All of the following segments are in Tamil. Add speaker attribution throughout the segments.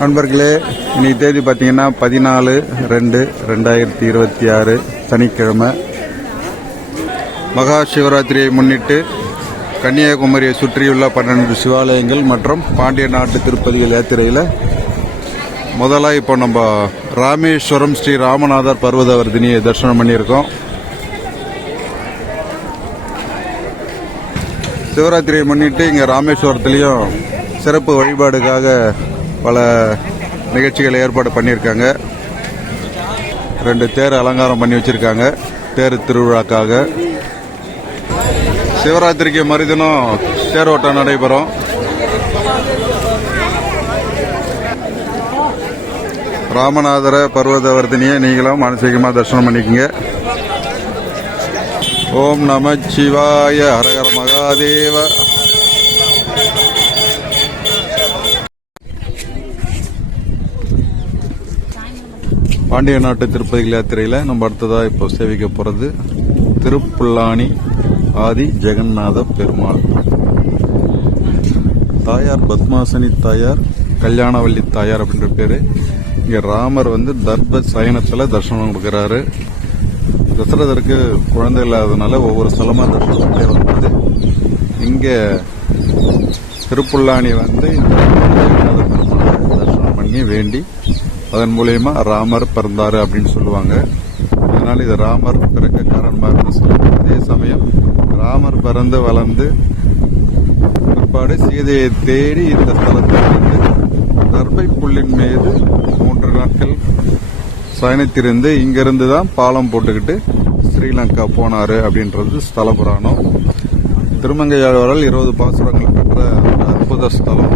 Speaker 1: நண்பர்களே இன்னைக்கு தேதி பார்த்தீங்கன்னா பதினாலு ரெண்டு ரெண்டாயிரத்தி இருபத்தி ஆறு சனிக்கிழமை. மகா சிவராத்திரியை முன்னிட்டு கன்னியாகுமரியை சுற்றியுள்ள பன்னெண்டு சிவாலயங்கள் மற்றும் பாண்டிய நாட்டு திருப்பதிகள் யாத்திரையில் முதலாக இப்போ நம்ம ராமேஸ்வரம் ஸ்ரீ ராமநாதர் பர்வதவர்தினியை தரிசனம் பண்ணியிருக்கோம். சிவராத்திரியை முன்னிட்டு இங்கே ராமேஸ்வரத்துலேயும் சிறப்பு வழிபாடுக்காக பல நிகழ்ச்சிகள் ஏற்பாடு பண்ணியிருக்காங்க. ரெண்டு தேர் அலங்காரம் பண்ணி வச்சிருக்காங்க. தேர் திருவிழாக்காக. சிவராத்திரிக்கு மறுதினம் தேரோட்டம் நடைபெறும். ராமநாதர பர்வதவர்தினியை நீங்களும் மானசீகமாக தரிசனம் பண்ணிக்கங்க. ஓம் நம சிவாய ஹரஹர மகாதேவ. பாண்டிய நாட்டு திருப்பதிகள் யாத்திரையில் நம்ம அடுத்ததாக இப்போ சேவிக்க போகிறது திருப்புல்லானி ஆதி ஜெகநாத பெருமாள். தாயார் பத்மாசனி தாயார் கல்யாணவல்லி தாயார் அப்படின்ற பேரு. இங்க ராமர் வந்து தர்ப சயனத்துல தர்சனம் கொடுக்கிறாரு. தசரதருக்கு குழந்தை இல்லாததுனால ஒவ்வொரு ஸ்தலமா தர்சனம் பண்ணி வந்தது இங்க திருப்புல்லாணி வந்து இந்த ஜெகநாத பண்ணி வேண்டி அதன் மூலயமா ராமர் பிறந்தாரு அப்படின்னு சொல்லுவாங்க. அதனால இது ராமர் பிறக்க காரணமா இருந்து சொல்லுவாங்க அதே சமயம் ராமர் பிறந்து வளர்ந்து பிற்பாடு சீதையை தேடி இந்த ஸ்தலத்தில் வந்து தர்பை புல்லின் மீது மூன்று நாட்கள் பயணித்திருந்து இங்கிருந்து தான் பாலம் போட்டுக்கிட்டு ஸ்ரீலங்கா போனார் அப்படின்றது ஸ்தல புராணம். திருமங்கையாழ்வாரால் இருபது பாசுரங்கள் பெற்ற அற்புத ஸ்தலம்.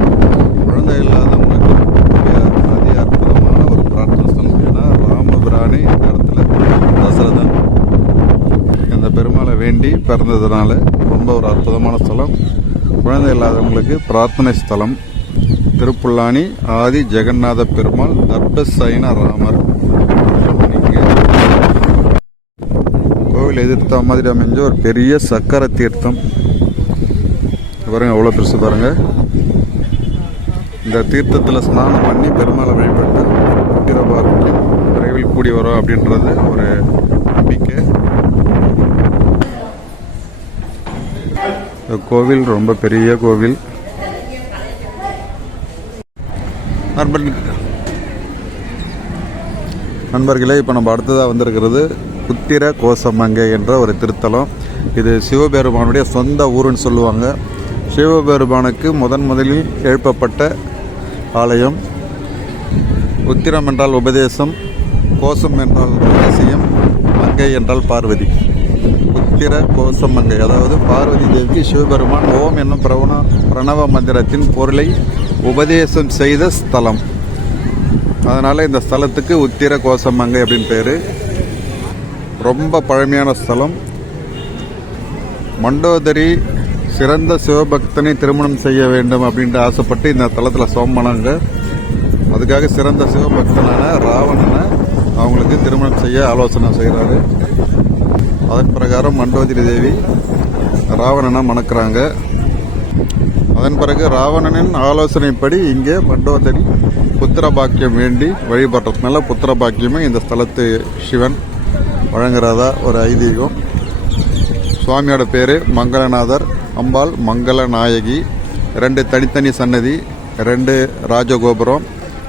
Speaker 1: குழந்தை இல்லாதவங்க மிக அதி அற்புதமான ஒரு பிரார்த்தனை ஸ்தலம் ஏன்னா ராமபிரானே இந்த இடத்துல தசரதன் இந்த பெருமாளை வேண்டி பிறந்ததுனால ரொம்ப ஒரு அற்புதமான ஸ்தலம். குழந்தை இல்லாதவங்களுக்கு பிரார்த்தனை ஸ்தலம். திருப்புல்லானி ஆதி ஜெகநாத பெருமாள் தர்பசைன ராமர். கோவில் எதிர்த்த மாதிரி அமைஞ்ச ஒரு பெரிய சக்கர தீர்த்தம். பாருங்க அவ்வளோ பெருசு பாருங்க. இந்த தீர்த்தத்தில் ஸ்நானம் பண்ணி பெருமாளை வழிபட்டு வீரபாகுட்டியம் விரைவில் கூடி வரும் அப்படின்றது ஒரு நம்பிக்கை. இந்த கோவில் ரொம்ப பெரிய கோவில். நண்பர்களே இப்போ நம்ம அடுத்ததாக வந்திருக்கிறது புத்திர கோசமங்கை என்ற ஒரு திருத்தலம். இது சிவபெருமானுடைய சொந்த ஊருன்னு சொல்லுவாங்க. சிவபெருமானுக்கு முதன் முதலில் எழுப்பப்பட்ட ஆலயம். உத்திரம் என்றால் உபதேசம் கோசம் என்றால் ரகசியம் மங்கை என்றால் பார்வதி. உத்திர கோசம் மங்கை அதாவது பார்வதி தேவிக்கு சிவபெருமான் ஓம் என்னும் பிரவண பிரணவ மந்திரத்தின் பொருளை உபதேசம் செய்த ஸ்தலம். அதனால் இந்த ஸ்தலத்துக்கு உத்திர கோசமங்கை அப்படின்னு பேர். ரொம்ப பழமையான ஸ்தலம். மண்டோதரி சிறந்த சிவபக்தனை திருமணம் செய்ய வேண்டும் அப்படின்ட்டு ஆசைப்பட்டு இந்த ஸ்தலத்தில் சோம்பனாங்க அதுக்காக சிறந்த சிவபக்தனான ராவணனை அவங்களுக்கு திருமணம் செய்ய ஆலோசனை செய்கிறாரு அதன் பிரகாரம் மண்டோதிரி தேவி ராவணனை மணக்கிறாங்க. அதன் பிறகு ராவணனின் ஆலோசனைப்படி இங்கே மண்டோதரி புத்திர பாக்கியம் வேண்டி வழிபடுறதுனால புத்திர பாக்கியமே இந்த ஸ்தலத்து சிவன். வழங்குறதா ஒரு ஐதீகம். சுவாமியோட பேர் மங்களநாதர் அம்பாள் மங்களநாயகி ரெண்டு தனித்தனி சன்னதி ரெண்டு ராஜகோபுரம்.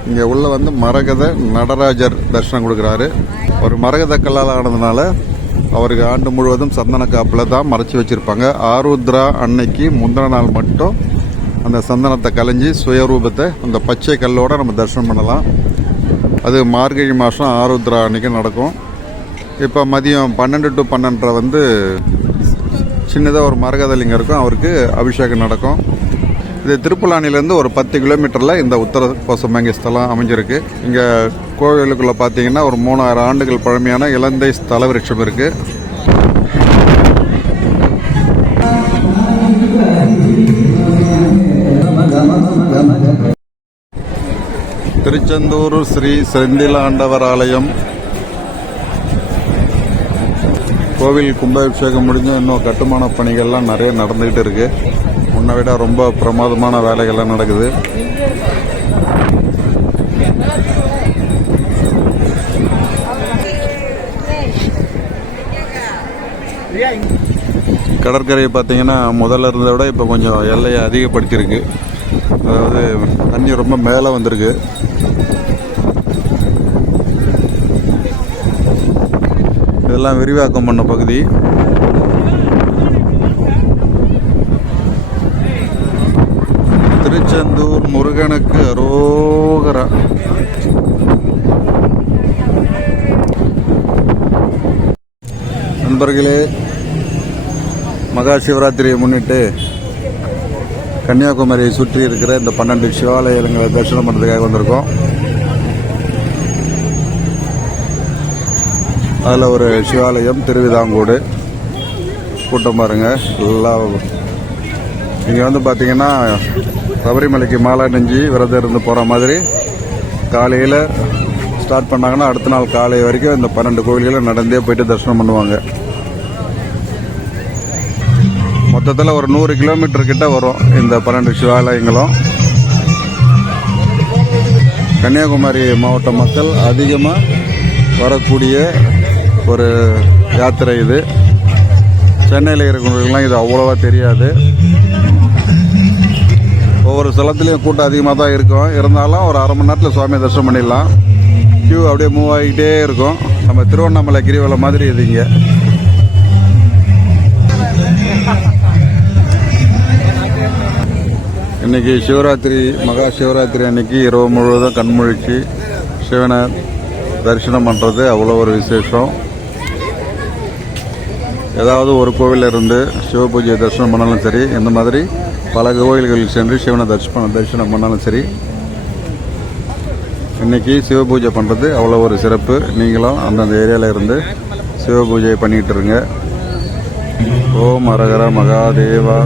Speaker 1: இங்கே உள்ள வந்து மரகத நடராஜர் தரிசனம் கொடுக்குறாரு. ஒரு மரகத கல்லால் ஆனதுனால அவருக்கு ஆண்டு முழுவதும் சந்தன காப்பில் தான் மறைச்சி வச்சுருப்பாங்க. ஆருத்ரா அன்னைக்கு முந்தின நாள் மட்டும் அந்த சந்தனத்தை கலைஞ்சி சுயரூபத்தை அந்த பச்சை கல்லோடு நம்ம தரிசனம் பண்ணலாம். அது மார்கழி மாதம் ஆருத்ரா அன்னைக்கு நடக்கும். இப்போ மதியம் பன்னெண்டு டு பன்னெண்டரை வந்து சின்னதாக ஒரு மரகதலிங்கம் இருக்கும். அவருக்கு அபிஷேகம் நடக்கும். இது திருப்பலானிலேருந்து ஒரு பத்து கிலோமீட்டரில் இந்த உத்தர கோசமங்கி ஸ்தலம் அமைஞ்சிருக்கு. இங்கே கோவிலுக்குள்ளே பார்த்தீங்கன்னா ஒரு மூணாயிரம் ஆண்டுகள் பழமையான இலந்தை ஸ்தல விருட்சம் இருக்குது திருச்செந்தூர் ஸ்ரீ செந்திலாண்டவர் ஆலயம் கோவில் கும்பாபிஷேகம் முடிஞ்சு இன்னும் கட்டுமான பணிகள்லாம் நிறைய நடந்துகிட்டு இருக்கு. முன்ன விட ரொம்ப பிரமாதமான வேலைகள்லாம் நடக்குது. கடற்கரையை பார்த்தீங்கன்னா முதல்ல இருந்ததை விட இப்போ கொஞ்சம் எல்லையை அதிகப்படுத்தியிருக்கு. அதாவது தண்ணி ரொம்ப மேலே வந்திருக்கு. இதெல்லாம் விரிவாக்கம் பண்ண பகுதி. முருகனுக்கு அரோகரா. நண்பர்களே மகா சிவராத்திரியை முன்னிட்டு கன்னியாகுமரியை சுற்றி இருக்கிற இந்த பன்னெண்டு சிவாலயங்களை தரிசனம் பண்ணுறதுக்காக வந்திருக்கோம். அதில் ஒரு சிவாலயம் திருவிதாங்கோடு. கூட்டம் பாருங்கள் எல்லா இங்கே வந்து பார்த்தீங்கன்னா சபரிமலைக்கு மாலை நெஞ்சு விரதம் இருந்து போகிற மாதிரி காலையில் ஸ்டார்ட் பண்ணாங்கன்னா அடுத்த நாள் காலை வரைக்கும் இந்த பன்னெண்டு கோவில்களை நடந்தே போயிட்டு தரிசனம் பண்ணுவாங்க. மொத்தத்தில் ஒரு நூறு கிலோமீட்டர் கிட்ட வரும் இந்த பன்னெண்டு சிவாலயங்களும். கன்னியாகுமரி மாவட்ட மக்கள் அதிகமாக வரக்கூடிய ஒரு யாத்திரை இது. சென்னையில் இருக்கிறவங்களுக்குலாம் இது அவ்வளோவா தெரியாது. ஒவ்வொரு ஸ்தலத்துலேயும் கூட்டம் அதிகமாக தான் இருக்கும். இருந்தாலும் ஒரு அரை மணி நேரத்தில் சுவாமி தரிசனம் பண்ணிடலாம். கியூ அப்படியே மூவ் ஆகிட்டே இருக்கும். நம்ம திருவண்ணாமலை கிரிவலம் மாதிரி இது இங்கே. இன்னைக்கு சிவராத்திரி மகா சிவராத்திரி அன்னைக்கு இரவு முழுவதும் கண்முழிச்சு சிவனை தரிசனம் பண்ணுறது அவ்வளோ ஒரு விசேஷம். ஏதாவது ஒரு கோவிலில் இருந்து சிவ பூஜையை தரிசனம் பண்ணாலும் சரி இந்த மாதிரி பல கோவில்களில் சென்று சிவனை தரிசனம் தரிசனம் பண்ணாலும் சரி இன்னைக்கு சிவ பூஜை பண்ணுறது அவ்வளோ ஒரு சிறப்பு. நீங்களும் அந்தந்த ஏரியாவில் இருந்து சிவ பூஜையை பண்ணிகிட்டு இருங்க. ஓம் அரகர மகாதேவா.